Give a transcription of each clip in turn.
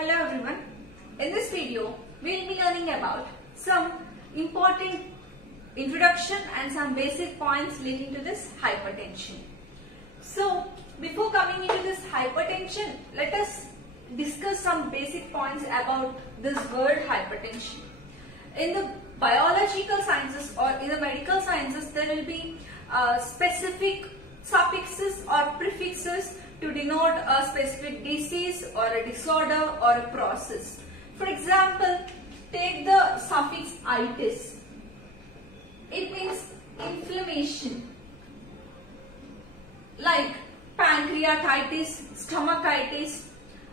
Hello everyone. In this video, we will be learning about some important introduction and some basic points leading to this hypertension. So, before coming into this hypertension, let us discuss some basic points about this word hypertension. In the biological sciences or in the medical sciences, there will be specific suffixes or prefixes to denote a specific disease or a disorder or a process. For example, take the suffix itis. It means inflammation, like pancreatitis, stomachitis,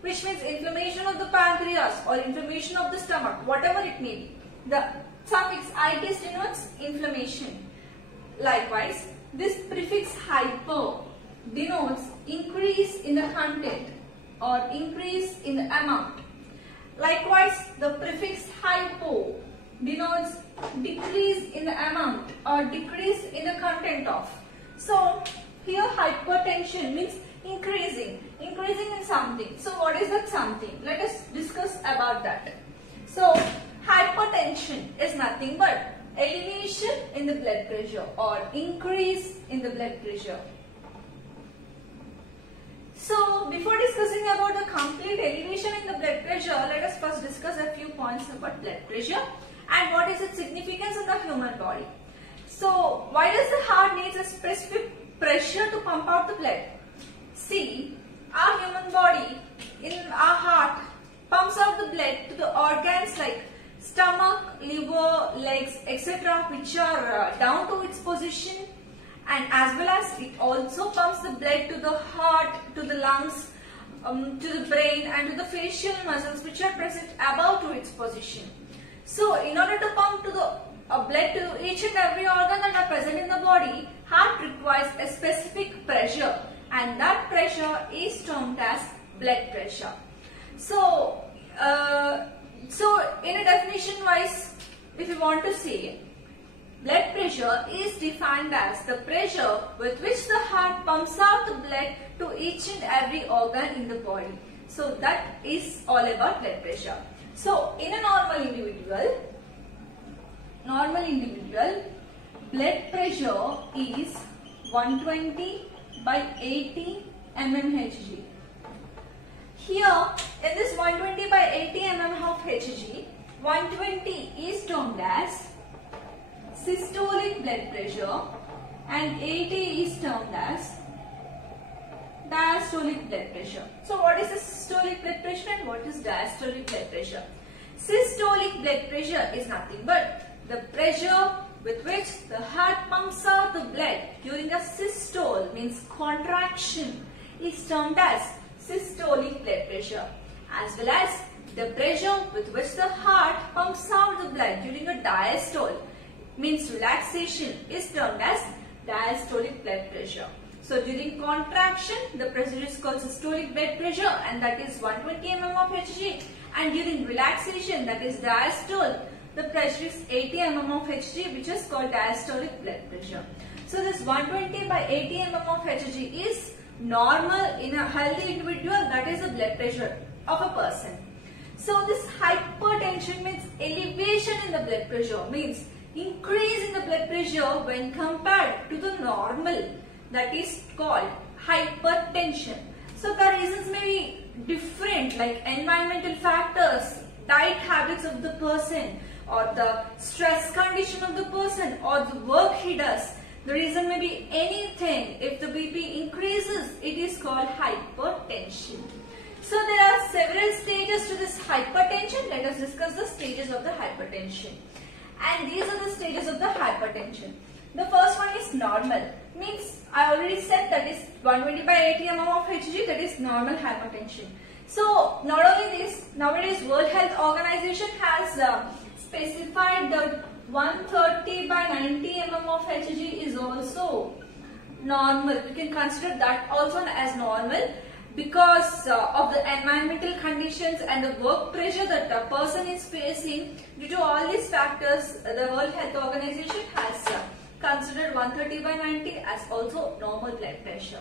which means inflammation of the pancreas or inflammation of the stomach, whatever it may be. The suffix itis denotes inflammation. Likewise, this prefix hyper denotes increase in the content or increase in the amount. Likewise, the prefix hypo denotes decrease in the amount or decrease in the content of. So, here hypertension means increasing in something. So, what is that something? Let us discuss about that. So, hypertension is nothing but elevation in the blood pressure or increase in the blood pressure. So, before discussing about the complete elevation in the blood pressure, let us first discuss a few points about blood pressure and what is its significance in the human body. So, why does the heart needs a specific pressure to pump out the blood? See, our human body, in our heart, pumps out the blood to the organs like stomach, liver, legs, etc., which are down to its position, and as well as it also pumps the blood to the heart, to the lungs, to the brain and to the facial muscles which are present above to its position. So, in order to pump to the blood to each and every organ that are present in the body, heart requires a specific pressure, and that pressure is termed as blood pressure. So, in a definition wise, if you want to say, blood pressure is defined as the pressure with which the heart pumps out the blood to each and every organ in the body. So that is all about blood pressure. So in a normal individual, blood pressure is 120 by 80 mmHg. Here, in this 120 by 80 mm of Hg, 120 is termed as systolic blood pressure and 80 is termed as diastolic blood pressure. So, what is the systolic blood pressure and what is diastolic blood pressure? Systolic blood pressure is nothing but the pressure with which the heart pumps out the blood during a systole, means contraction, is termed as systolic blood pressure, as well as the pressure with which the heart pumps out the blood during a diastole, means relaxation, is termed as diastolic blood pressure. So, during contraction, the pressure is called systolic blood pressure and that is 120 mm of Hg, and during relaxation, that is diastole, the pressure is 80 mm of Hg, which is called diastolic blood pressure. So, this 120 by 80 mm of Hg is normal in a healthy individual, that is the blood pressure of a person. So, this hypertension means elevation in the blood pressure, means increase in the blood pressure when compared to the normal, that is called hypertension. So, the reasons may be different, like environmental factors, diet habits of the person, or the stress condition of the person, or the work he does. The reason may be anything. If the BP increases, it is called hypertension. So, there are several stages to this hypertension. Let us discuss the stages of the hypertension. And these are the stages of the hypertension. The first one is normal. Means, I already said that is 120 by 80 mm of Hg, that is normal hypertension. So, not only this, nowadays World Health Organization has specified that 130 by 90 mm of Hg is also normal. We can consider that also as normal because of the environmental conditions and the work pressure that a person is facing. Due to all these factors, the World Health Organization has considered 130 by 90 as also normal blood pressure.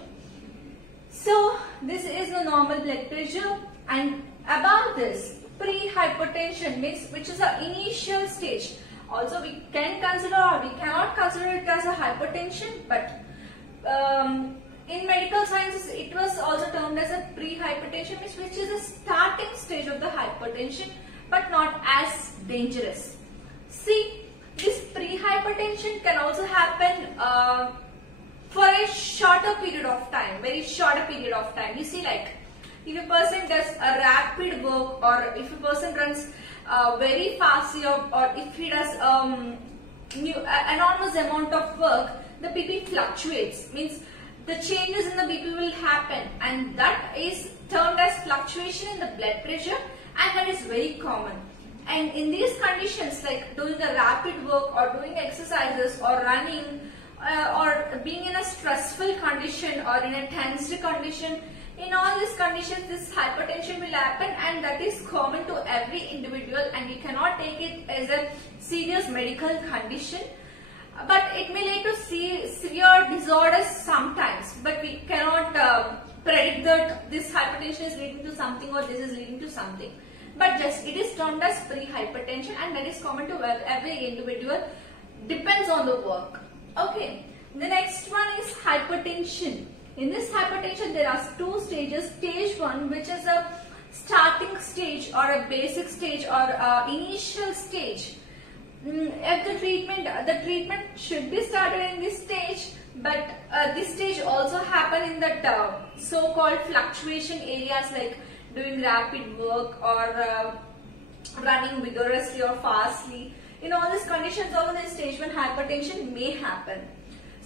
So, this is the normal blood pressure, and about this, pre-hypertension means which is an initial stage. Also, we can consider or we cannot consider it as a hypertension, but in medical sciences, it was also termed as a pre-hypertension, which is a starting stage of the hypertension, but not as dangerous. See, this pre-hypertension can also happen for a shorter period of time, very shorter period of time. You see, like if a person does a rapid work, or if a person runs very fast, or if he does enormous amount of work, the BP fluctuates. Means the changes in the BP will happen, and that is termed as fluctuation in the blood pressure, and that is very common. And in these conditions, like doing a rapid work or doing exercises or running or being in a stressful condition or in a tensed condition, in all these conditions this hypertension will happen, and that is common to every individual, and we cannot take it as a serious medical condition. But it may lead to severe disorders sometimes, but we cannot predict that this hypertension is leading to something or this is leading to something. But just it is termed as pre-hypertension, and that is common to every individual, depends on the work. Okay, the next one is hypertension. In this hypertension, there are two stages. Stage 1, which is a starting stage or a basic stage or initial stage. If the treatment should be started in this stage, but this stage also happen in that so-called fluctuation areas, like doing rapid work or running vigorously or fastly. In all these conditions, also the stage 1 hypertension may happen.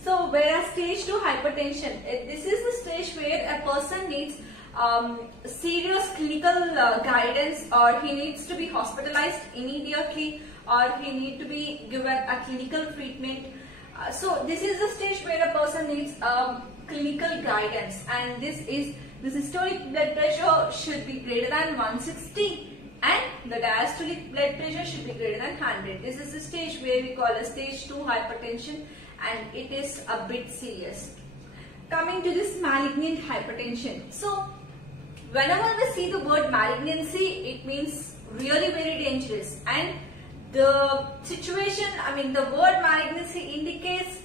So, whereas stage 2 hypertension, this is the stage where a person needs serious clinical guidance, or he needs to be hospitalized immediately, or he needs to be given a clinical treatment. So, this is the stage where a person needs clinical guidance, and the systolic blood pressure should be greater than 160. And the diastolic blood pressure should be greater than 100. This is the stage where we call a stage 2 hypertension, and it is a bit serious. Coming to this malignant hypertension. So, whenever we see the word malignancy, it means really very dangerous. And the situation, the word malignancy indicates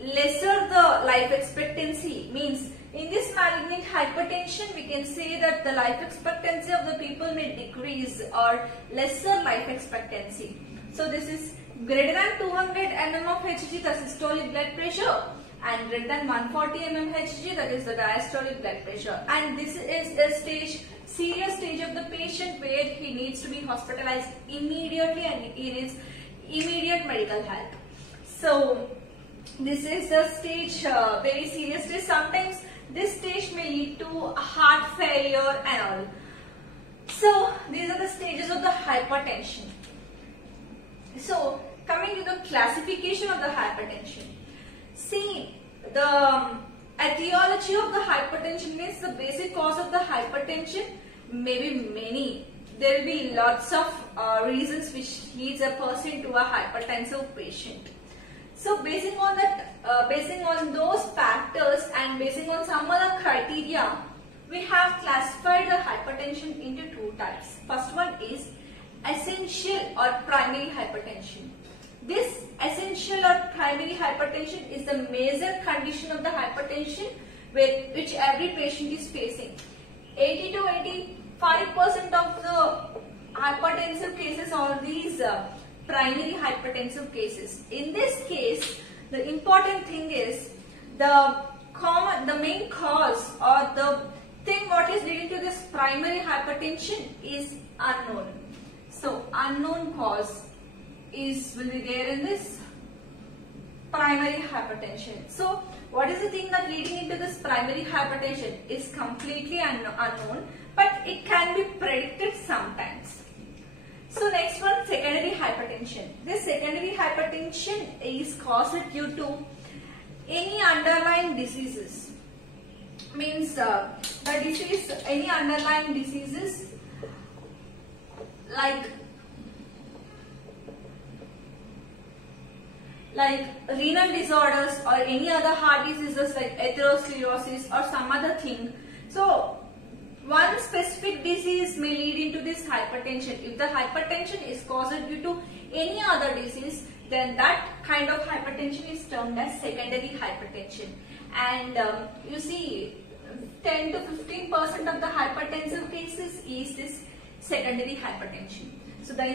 lesser the life expectancy. Means in this malignant hypertension, we can say that the life expectancy of the people may decrease, or lesser life expectancy. So this is greater than 200 mm of Hg, the systolic blood pressure, and greater than 140 mm Hg, that is the diastolic blood pressure. And this is a serious stage of the patient where he needs to be hospitalized immediately, and he needs immediate medical help. So this is the stage, very serious stage. Sometimes this stage may lead to heart failure and all. So these are the stages of the hypertension. So coming to the classification of the hypertension. See, the etiology of the hypertension means the basic cause of the hypertension may be many. There will be lots of reasons which leads a person to a hypertensive patient. So basing on that, basing on those factors and basing on some other criteria, we have classified the hypertension into two types. First one is essential or primary hypertension. This essential or primary hypertension is the major condition of the hypertension which every patient is facing. 80 to 85% of the hypertensive cases are these primary hypertensive cases. In this case, the important thing is the main cause, or the thing what is leading to this primary hypertension is unknown. So unknown cause will be there in this primary hypertension. So what is the thing that leading into this primary hypertension is completely unknown, but it can be predicted sometimes. So next one, secondary hypertension. This secondary hypertension is caused due to any underlying diseases. Means any underlying diseases like renal disorders or any other heart diseases like atherosclerosis or some other thing. So one specific disease may lead into this hypertension. If the hypertension is caused due to any other disease, then that kind of hypertension is termed as secondary hypertension. And you see, 10 to 15% of the hypertensive cases is this secondary hypertension. So the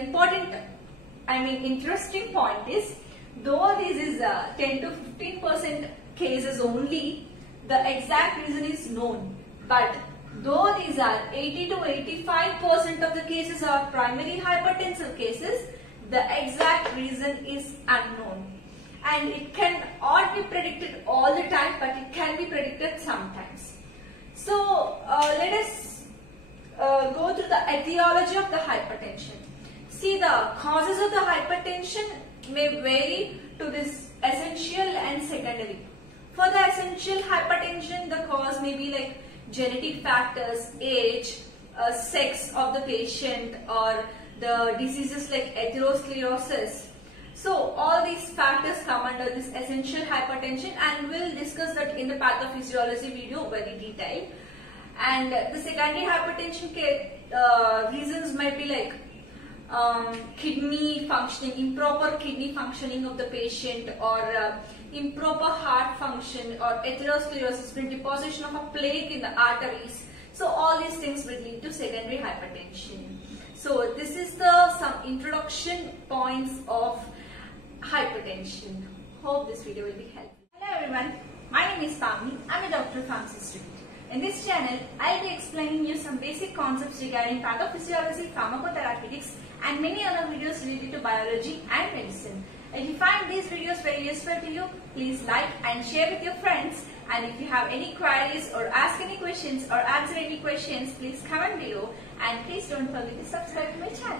interesting point is, though this is 10 to 15% cases only, the exact reason is known. But though these are 80 to 85% of the cases are primary hypertensive cases, the exact reason is unknown. And it cannot be predicted all the time, but it can be predicted sometimes. So let us go through the etiology of the hypertension. See, the causes of the hypertension may vary to this essential and secondary. For the essential hypertension, the cause may be like genetic factors, age, sex of the patient, or the diseases like atherosclerosis. So all these factors come under this essential hypertension, and we'll discuss that in the pathophysiology video very detailed. And the secondary hypertension reasons might be like kidney functioning, improper kidney functioning of the patient, or improper heart function, or atherosclerosis, deposition of a plaque in the arteries. So all these things will lead to secondary hypertension. So this is some introduction points of hypertension. Hope this video will be helpful. Hello everyone, my name is Pamni. I'm a doctor pharmacy student. In this channel, I'll be explaining you some basic concepts regarding pathophysiology, pharmacotherapeutics, and many other videos related to biology and medicine. If you find these videos very useful to you, please like and share with your friends. And if you have any queries or ask any questions or answer any questions, please comment below. And please don't forget to subscribe to my channel.